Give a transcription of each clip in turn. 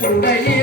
准备一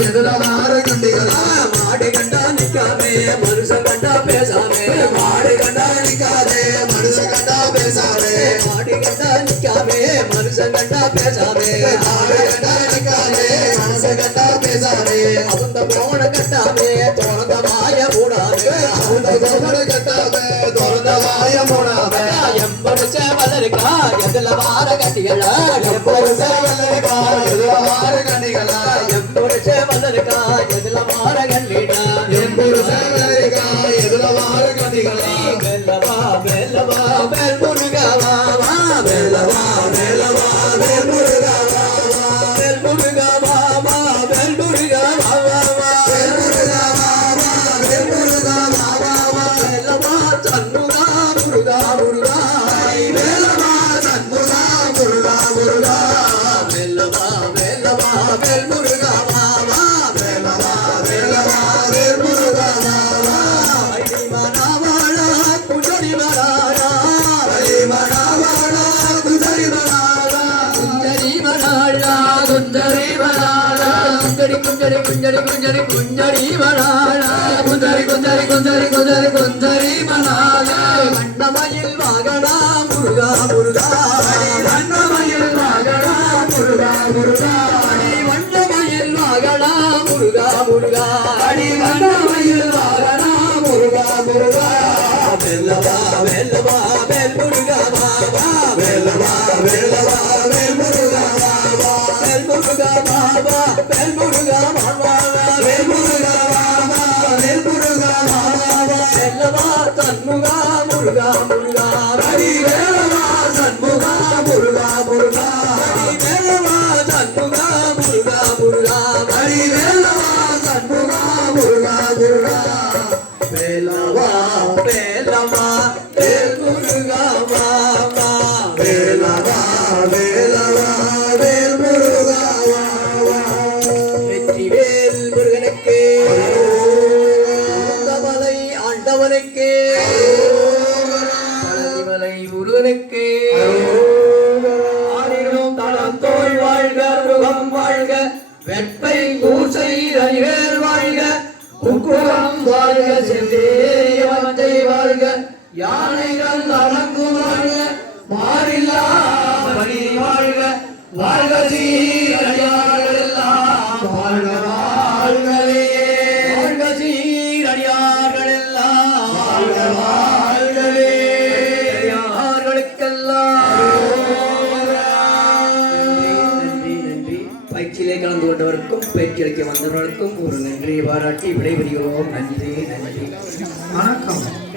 எதுல மாற கண்டிகளா? மாடி கண்டான் நிக்காதே மனுஷன் கண்டா பேசாதே. மாடி கண்டா நிக்காமே மனுஷன் கண்டா பேசாதே ஆடு கண்டா நிக்காதே மனுஷன் கண்டா பேசாதே. அவங்க போன கட்டாமே திறந்த வாய மூடாதே அவங்க போன கட்டாமே திறந்த வாய மூடாதே எம்படிச்ச வளருக்கா எதுல வார கட்டிகளா எம்படிச்ச வளருக்கா எதுல வார கட்டிகளா எம்படிச்ச வளருக்கா எதுல குந்தரி குஞ்சரி குஞ்சரி குஞ்சரி மலாலா குந்தரி குந்தரி குந்தரி குந்தரி குந்தரி மலாலா வண்ணமயில் வாகனா முருகா முருகா. வண்ணமயில் வாகனா முருகா முருகா. తన్నుగా మురుగా మురుగా హరి వేళ సన్ముగా మురుగా మురుగా வாழ்க ஆறிலும் தளம் தோல் வாழ்க முகம் வாழ்க வெப்பை பூசை ரயிலேர் வாழ்க புக்குரம் வாழ்க செல்லேயவத்தை யானைகள் மாறில்லா வாழ்க வாழ்க வீட்டிற்கு வந்தவர்களுக்கும் ஒரு நன்றியை பாராட்டி விடைபெறுகிறோம். நன்றி நன்றி. வணக்கம்.